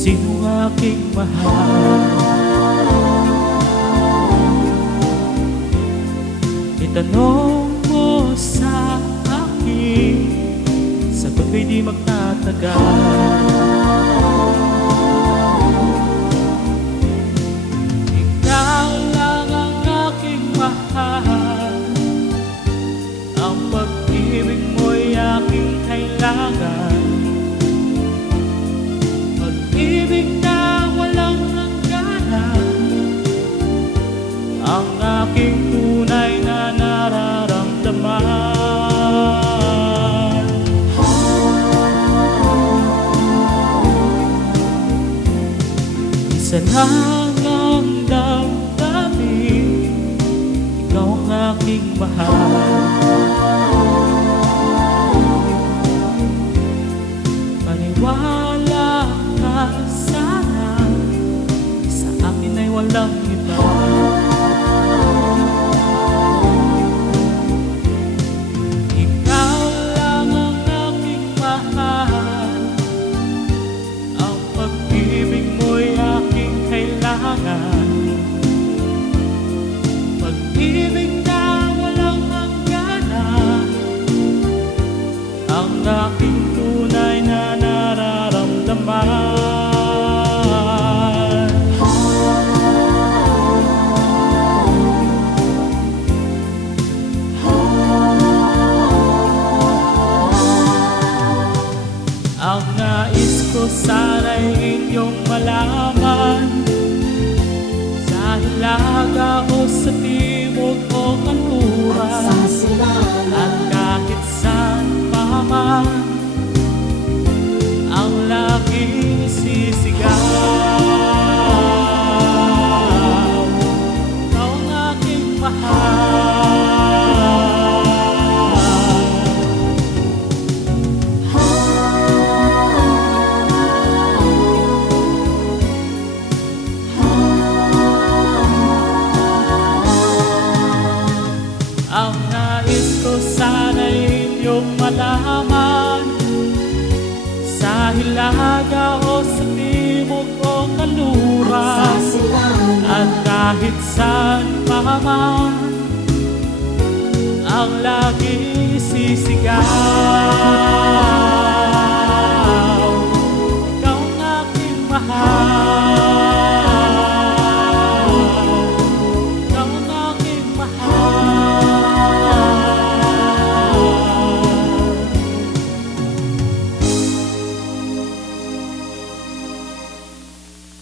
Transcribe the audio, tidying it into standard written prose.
Sino aking mahal? Itanong mo sa akin, sagot ko'y di magtatagal. Ikaw lang ang aking mahal, ang pag-ibig mo'y aking kailangan. Pag-ibig na walang hangganan, ang aking tunay na nararamdaman. Isa lang ang damdamin, ikaw ang aking mahal. Maniwala ka sana, sa akin ay walang iba. Ikaw lang ang aking mahal, ang pag-ibig mo'y aking kailangan. Pag-ibig na walang hangganan, ang aking tunay na nararamdaman. Ang nais ko sana'y inyong malaman, sa hilaga o sa timog o kanluran, at kahit saan pa man, ang laging sisigaw. Ikaw ang aking mahal. Ang nais ko sana'y inyong malaman, sa hilaga o sa timog o kanluran, at kahit saan pa man, ang lagi sisigaw. Ikaw ang aking mahal.